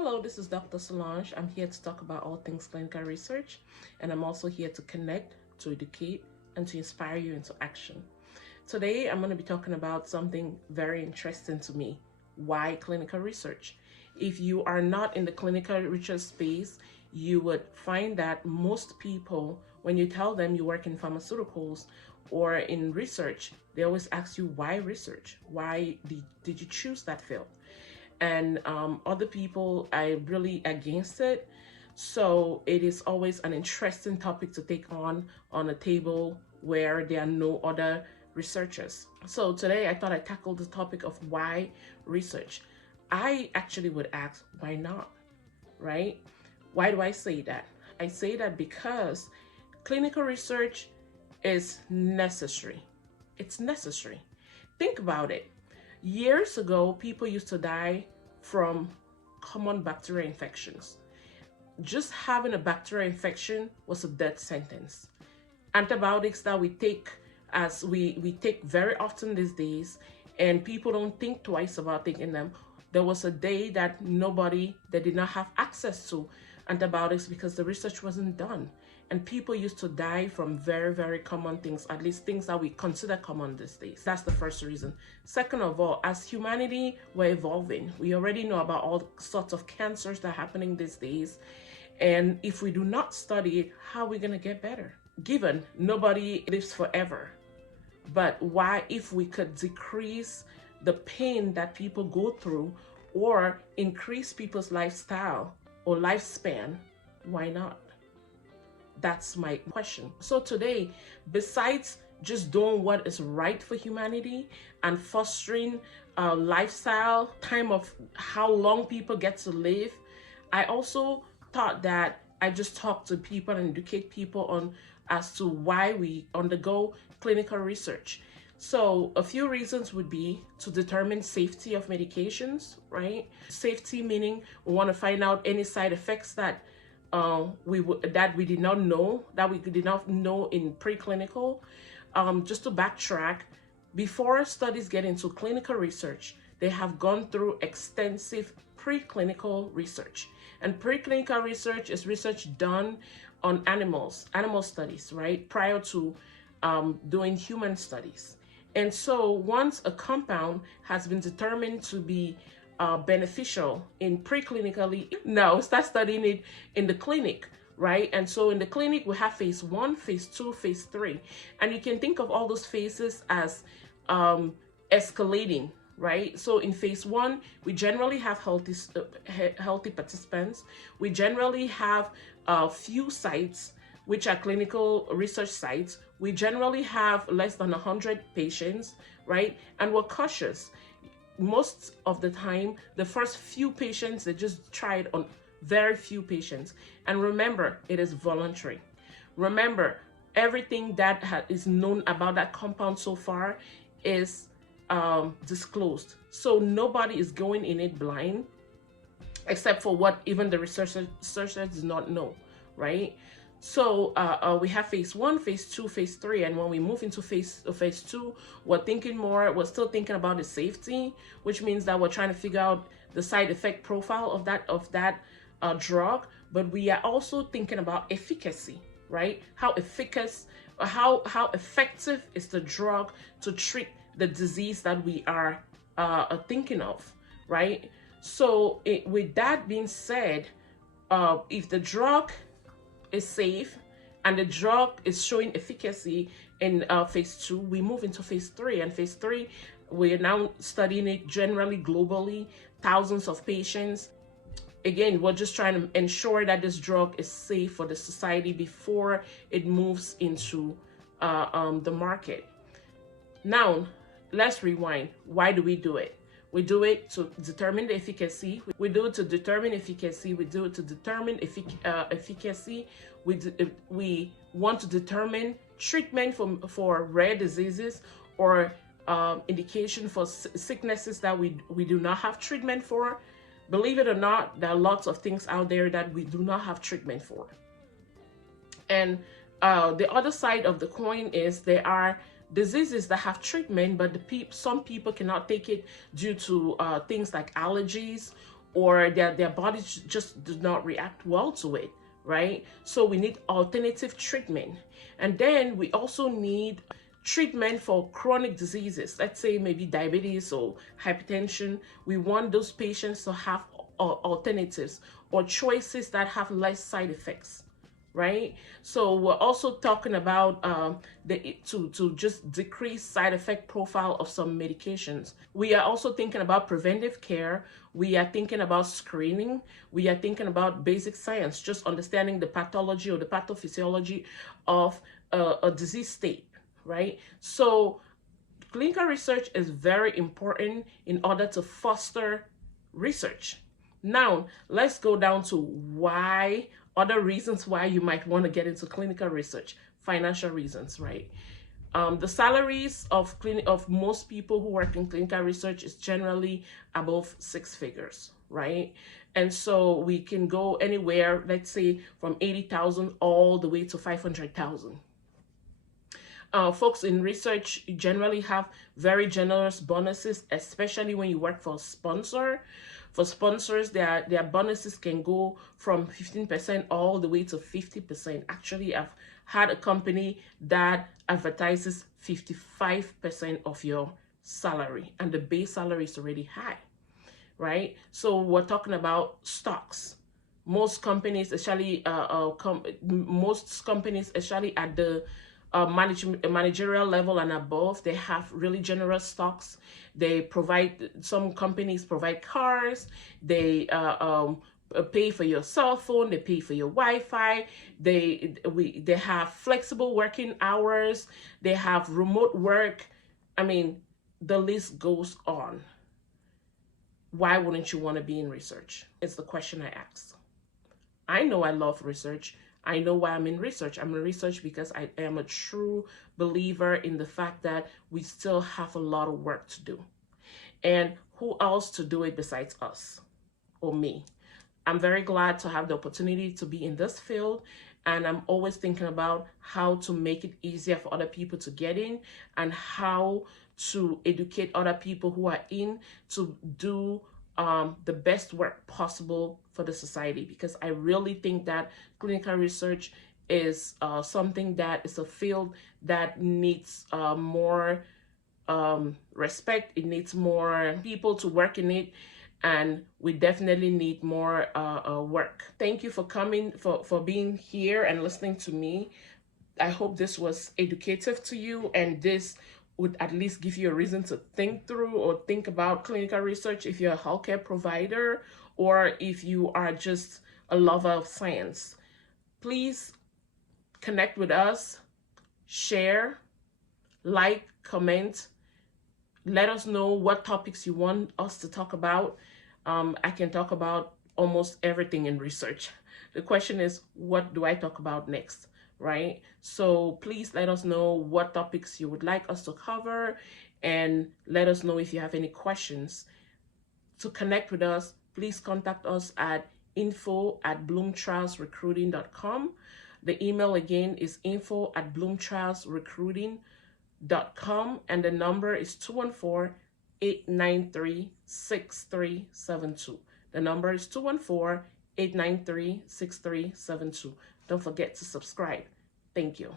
Hello, this is Dr. Solange. I'm here to talk about all things clinical research, and I'm also here to connect, to educate, and to inspire you into action. Today, I'm going to be talking about something very interesting to me. Why clinical research? If you are not in the clinical research space, you would find that most people, when you tell them you work in pharmaceuticals or in research, they always ask you, why research? Why did you choose that field? And other people are really against it. So it is always an interesting topic to take on a table where there are no other researchers. So today I thought I'd tackle the topic of why research. I actually would ask, why not, right? Why do I say that? I say that because clinical research is necessary. It's necessary. Think about it. Years ago, people used to die from common bacterial infections. Just having a bacterial infection was a death sentence. Antibiotics that we take we take very often these days, and people don't think twice about taking them. There was a day that they did not have access to antibiotics because the research wasn't done. And people used to die from very, very common things, at least things that we consider common these days. That's the first reason. Second of all, as humanity, we're evolving. We already know about all sorts of cancers that are happening these days. And if we do not study it, how are we going to get better? Given nobody lives forever. But why, if we could decrease the pain that people go through or increase people's lifestyle or lifespan, why not? That's my question. So today, besides just doing what is right for humanity and fostering a lifestyle, time of how long people get to live, I also thought that I just talk to people and educate people on as to why we undergo clinical research. So a few reasons would be to determine safety of medications, right? Safety meaning we want to find out any side effects that we did not know in preclinical. Just to backtrack, before studies get into clinical research, they have gone through extensive preclinical research. And preclinical research is research done on animal studies, right? Prior to doing human studies. And so once a compound has been determined to be beneficial in preclinically, now start studying it in the clinic, right? And so in the clinic, we have phase 1, phase 2, phase 3. And you can think of all those phases as escalating, right? So in phase 1, we generally have healthy participants. We generally have a few sites, which are clinical research sites. We generally have less than 100 patients, right? And we're cautious. Most of the time, the first few patients, they just try it on very few patients. And remember, it is voluntary. Remember, everything that is known about that compound so far is disclosed. So nobody is going in it blind, except for what even the researchers does not know, right? So we have phase 1, phase 2, phase 3, and when we move into phase 2, we're still thinking about the safety, which means that we're trying to figure out the side effect profile of that drug, but we are also thinking about efficacy, right? How effective is the drug to treat the disease that we are thinking of, right? So with that being said, if the drug is safe and the drug is showing efficacy in phase 2, we move into phase 3. And phase 3, we're now studying it generally globally, thousands of patients. Again, we're just trying to ensure that this drug is safe for the society before it moves into the market. Now, let's rewind. Why do we do it? We do it to determine the efficacy. We do it to determine efficacy. We do it to determine efficacy. We want to determine treatment for rare diseases or indication for sicknesses that we do not have treatment for. Believe it or not, there are lots of things out there that we do not have treatment for. And the other side of the coin is there are diseases that have treatment, but some people cannot take it due to things like allergies or their bodies just do not react well to it, right? So we need alternative treatment. And then we also need treatment for chronic diseases, let's say maybe diabetes or hypertension. We want those patients to have alternatives or choices that have less side effects, right? So we're also talking about to just decrease side effect profile of some medications. We are also thinking about preventive care. We are thinking about screening. We are thinking about basic science, just understanding the pathology or the pathophysiology of a disease state, right? So clinical research is very important in order to foster research. Now, let's go down to why, other reasons why you might want to get into clinical research. Financial reasons, right? The salaries of most people who work in clinical research is generally above 6 figures, right? And so we can go anywhere, let's say from 80,000 all the way to 500,000. Folks in research generally have very generous bonuses, especially when you work for a sponsor. For sponsors, their bonuses can go from 15% all the way to 50%. Actually, I've had a company that advertises 55% of your salary, and the base salary is already high, right? So we're talking about stocks. Most companies, especially especially at the managerial level and above, they have really generous stocks. They provide, some companies provide cars. They pay for your cell phone. They pay for your Wi-Fi. They have flexible working hours. They have remote work. I mean, the list goes on. Why wouldn't you want to be in research? It's the question I ask. I know I love research. I know why I'm in research. I'm in research because I am a true believer in the fact that we still have a lot of work to do. And who else to do it besides us or me? I'm very glad to have the opportunity to be in this field, and I'm always thinking about how to make it easier for other people to get in and how to educate other people who are in to do the best work possible for the society, because I really think that clinical research is something that is a field that needs more respect. It needs more people to work in it, and we definitely need more work. Thank you for coming, for being here and listening to me. I hope this was educative to you, and this would at least give you a reason to think through or think about clinical research if you're a healthcare provider or if you are just a lover of science. Please connect with us, share, like, comment. Let us know what topics you want us to talk about. I can talk about almost everything in research. The question is, what do I talk about next? Right? So please let us know what topics you would like us to cover, and let us know if you have any questions. To connect with us, please contact us at info@bloomtrialsrecruiting.com. The email again is info@bloomtrialsrecruiting.com, and the number is 214-893-6372. The number is 214-893-6372. Don't forget to subscribe. Thank you.